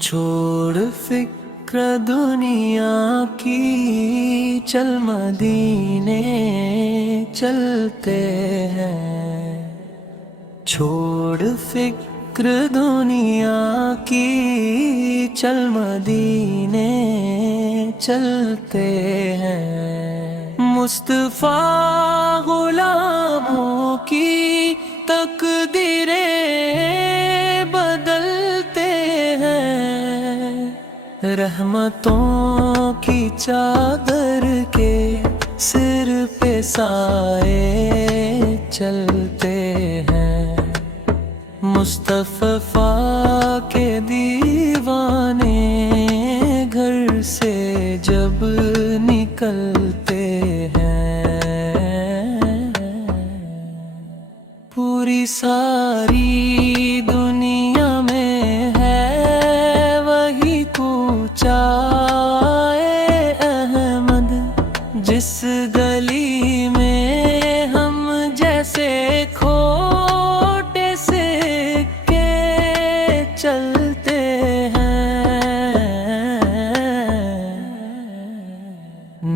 چھوڑ فکر دنیا کی، چل مدینے چلتے ہیں۔ چھوڑ فکر دنیا کی، چل مدینے چلتے ہیں۔ مصطفیٰ غلاموں کی تقدیریں بدلتے ہیں۔ رحمتوں کی چادر کے سر پہ سائے چلتے ہیں۔ مصطفیٰ کے دیوانے گھر سے جب نکلتے ہیں، پوری ساری دنیا میں ہے وہی کوچہ احمد، جس گلی میں ہم جیسے کھوٹے سکے چلتے ہیں۔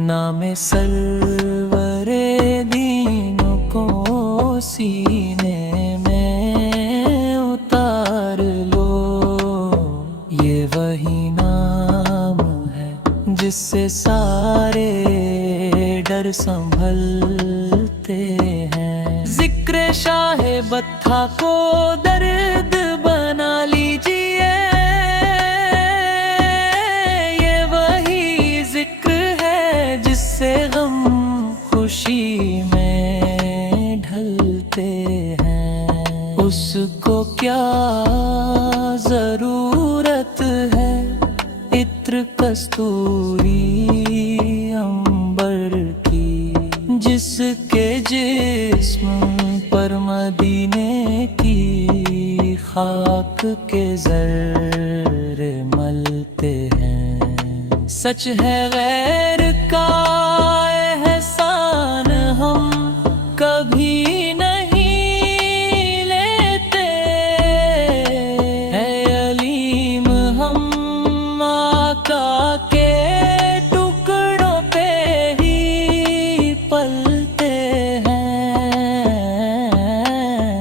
نام سرور دین کو سینے میں اتار لو، یہ وہی نام ہے جس سے سارے ڈر سنبھلتے ہیں۔ ذکر شاہ بطحہ کو درد بنا لیجئے، یہ وہی ذکر ہے جس سے غم خوشی میں ڈھلتے ہیں۔ اس کو کیا ضرورت ہے عطر کستوری عنبر کی، جس کے جسم پر مدینے کی خاک کے ذرے ملتے ہیں۔ سچ ہے غیر کا احسان ہم کبھی نہیں لیتے، ہے علیم ہم آقا کے ٹکڑوں پہ ہی پلتے ہیں۔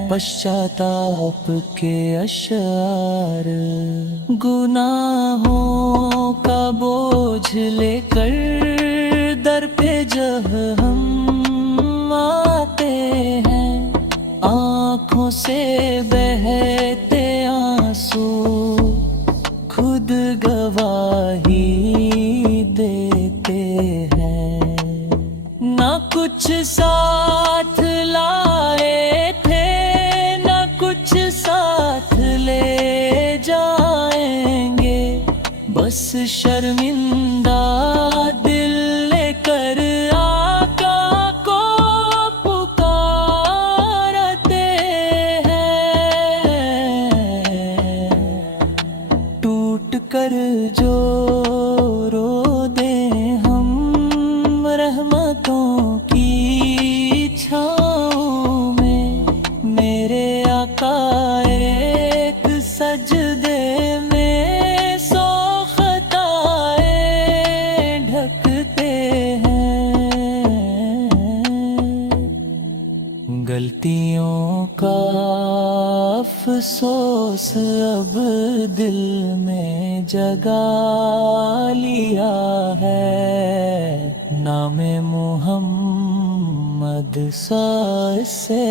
پشچاتاپ کے اشعار گناہوں کا بوجھ لے کر در پہ جب ہم آتے ہیں، آنکھوں سے بہتے آنسو خود گواہی دیتے ہیں۔ نہ کچھ ساتھ لائے تھے، نہ کچھ ساتھ لے جائیں گے، بس شرمندہ دل لے کر آقا کو پکارتے ہیں۔ ٹوٹ کر جو رو دیں ہم رحمتوں کی چھاؤں میں، میرے آقا ایک سجدے میں سو خطائیں ڈھکتے ہیں۔ غلطیوں کا افسوس اب دل میں جگا لیا ہے، نام محمد سے